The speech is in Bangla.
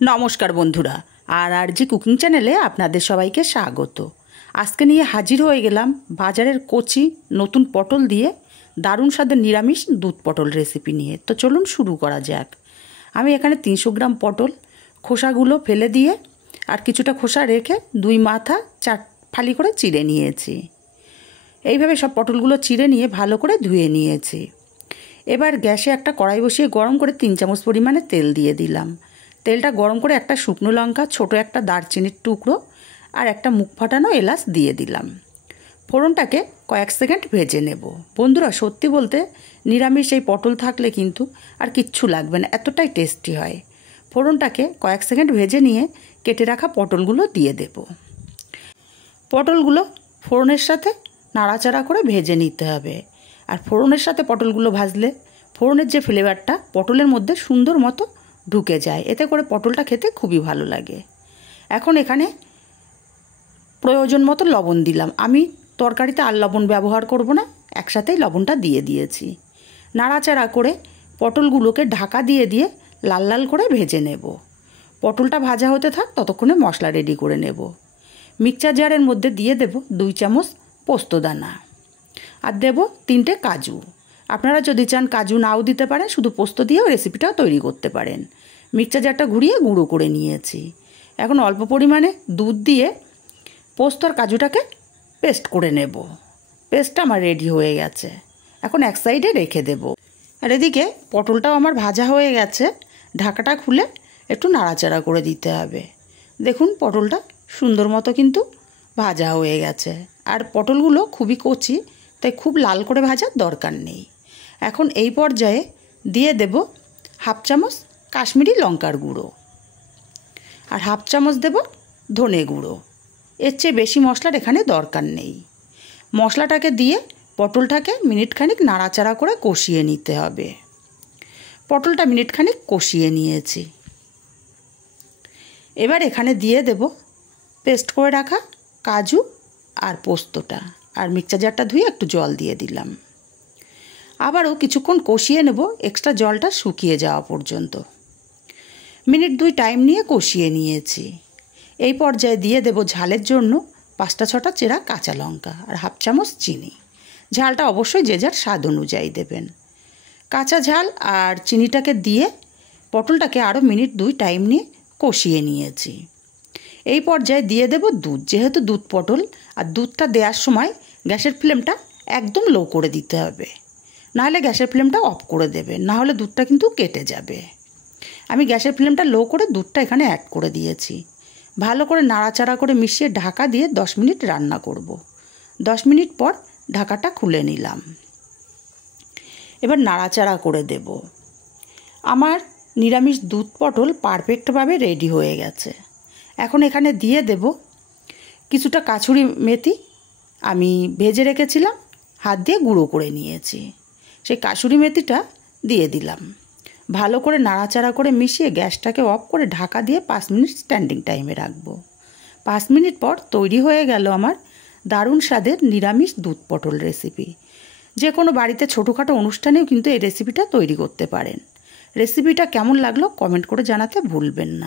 নমস্কার বন্ধুরা, আর জি কুকিং চ্যানেলে আপনাদের সবাইকে স্বাগত। আজকে নিয়ে হাজির হয়ে গেলাম বাজারের কচি নতুন পটল দিয়ে দারুণ স্বাদের নিরামিষ দুধ পটল রেসিপি নিয়ে। তো চলুন শুরু করা যাক। আমি এখানে 300 গ্রাম পটল খোসাগুলো ফেলে দিয়ে আর কিছুটা খোসা রেখে 2 মাথা 4 ফালি করে চিড়ে নিয়েছি। এইভাবে সব পটলগুলো চিড়ে নিয়ে ভালো করে ধুয়ে নিয়েছি। এবার গ্যাসে একটা কড়াই বসিয়ে গরম করে 3 চামচ পরিমাণে তেল দিয়ে দিলাম। তেলটা গরম করে একটা শুকনো লঙ্কা, ছোট একটা দারচিনির টুকরো আর একটা মুখ ফাটানো এলাচ দিয়ে দিলাম। ফোড়নটাকে কয়েক সেকেন্ড ভেজে নেব। বন্ধুরা, সত্যি বলতে নিরামিষ এই পটল থাকলে কিন্তু আর কিচ্ছু লাগবে না, এতটাই টেস্টি হয়। ফোড়নটাকে কয়েক সেকেন্ড ভেজে নিয়ে কেটে রাখা পটলগুলো দিয়ে দেব। পটলগুলো ফোড়নের সাথে নাড়াচাড়া করে ভেজে নিতে হবে। আর ফোড়নের সাথে পটলগুলো ভাজলে ফোড়নের যে ফ্লেভারটা পটলের মধ্যে সুন্দর মতো ঢুকে যায়, এতে করে পটলটা খেতে খুবই ভালো লাগে। এখন এখানে প্রয়োজন মতো লবণ দিলাম। আমি তরকারিতে আর লবণ ব্যবহার করব না, একসাথেই লবণটা দিয়ে দিয়েছি। নাড়াচাড়া করে পটলগুলোকে ঢাকা দিয়ে দিয়ে লাল লাল করে ভেজে নেব। পটলটা ভাজা হতে থাক, ততক্ষণে মশলা রেডি করে নেব। মিক্সচার জারের মধ্যে দিয়ে দেব 2 চামচ পোস্তদানা আর দেব 3টে কাজু। আপনারা যদি চান কাজু নাও দিতে পারেন, শুধু পোস্ত দিয়েও রেসিপিটাও তৈরি করতে পারেন। মিক্সচার জারটা ঘুরিয়ে গুঁড়ো করে নিয়েছি। এখন অল্প পরিমাণে দুধ দিয়ে পোস্ত আর কাজুটাকে পেস্ট করে নেব। পেস্টটা আমার রেডি হয়ে গেছে, এখন এক সাইডে রেখে দেব। আর এদিকে পটলটাও আমার ভাজা হয়ে গেছে। ঢাকাটা খুলে একটু নাড়াচাড়া করে দিতে হবে। দেখুন পটলটা সুন্দর মতো কিন্তু ভাজা হয়ে গেছে। আর পটলগুলো খুবই কচি, তাই খুব লাল করে ভাজার দরকার নেই। এখন এই পর্যায়ে দিয়ে দেব 1/2 চামচ কাশ্মীরি লঙ্কার গুঁড়ো আর 1/2 চামচ দেব ধনে গুঁড়ো। এর চেয়ে বেশি মশলার এখানে দরকার নেই। মশলাটাকে দিয়ে পটলটাকে মিনিটখানিক নাড়াচাড়া করে কষিয়ে নিতে হবে। পটলটা মিনিটখানিক কষিয়ে নিয়েছি। এবার এখানে দিয়ে দেব পেস্ট করে রাখা কাজু আর পোস্তটা, আর মিক্সচার জারটা ধুয়ে একটু জল দিয়ে দিলাম। আবারও কিছুক্ষণ কষিয়ে নেব, এক্সট্রা জলটা শুকিয়ে যাওয়া পর্যন্ত। মিনিট 2 টাইম নিয়ে কষিয়ে নিয়েছি। এই পর্যায়ে দিয়ে দেব ঝালের জন্য 5টা-6টা চেরা কাঁচা লঙ্কা আর 1/2 চামচ চিনি। ঝালটা অবশ্যই যে যার স্বাদ অনুযায়ী দেবেন। কাঁচা ঝাল আর চিনিটাকে দিয়ে পটলটাকে আরও মিনিট 2 টাইম নিয়ে কষিয়ে নিয়েছি। এই পর্যায়ে দিয়ে দেব দুধ। যেহেতু দুধ পটল, আর দুধটা দেওয়ার সময় গ্যাসের ফ্লেমটা একদম লো করে দিতে হবে, নাহলে গ্যাসের ফ্লেমটা অফ করে দেবে, নাহলে দুধটা কিন্তু কেটে যাবে। আমি গ্যাসের ফ্লেমটা লো করে দুধটা এখানে অ্যাড করে দিয়েছি। ভালো করে নাড়াচাড়া করে মিশিয়ে ঢাকা দিয়ে 10 মিনিট রান্না করব। 10 মিনিট পর ঢাকাটা খুলে নিলাম। এবার নাড়াচাড়া করে দেব। আমার নিরামিষ দুধ পটল পারফেক্টভাবে রেডি হয়ে গেছে। এখন এখানে দিয়ে দেব কিছুটা কাসুরি মেথি। আমি ভেজে রেখেছিলাম, হাত দিয়ে গুঁড়ো করে নিয়েছি। সেই কাসুরি মেথিটা দিয়ে দিলাম। ভালো করে নাড়াচাড়া করে মিশিয়ে গ্যাসটাকে অফ করে ঢাকা দিয়ে 5 মিনিট স্ট্যান্ডিং টাইমে রাখবো। 5 মিনিট পর তৈরি হয়ে গেল আমার দারুণ স্বাদের নিরামিষ দুধ পটল রেসিপি। যে কোনো বাড়িতে ছোটোখাটো অনুষ্ঠানেও কিন্তু এই রেসিপিটা তৈরি করতে পারেন। রেসিপিটা কেমন লাগলো কমেন্ট করে জানাতে ভুলবেন না।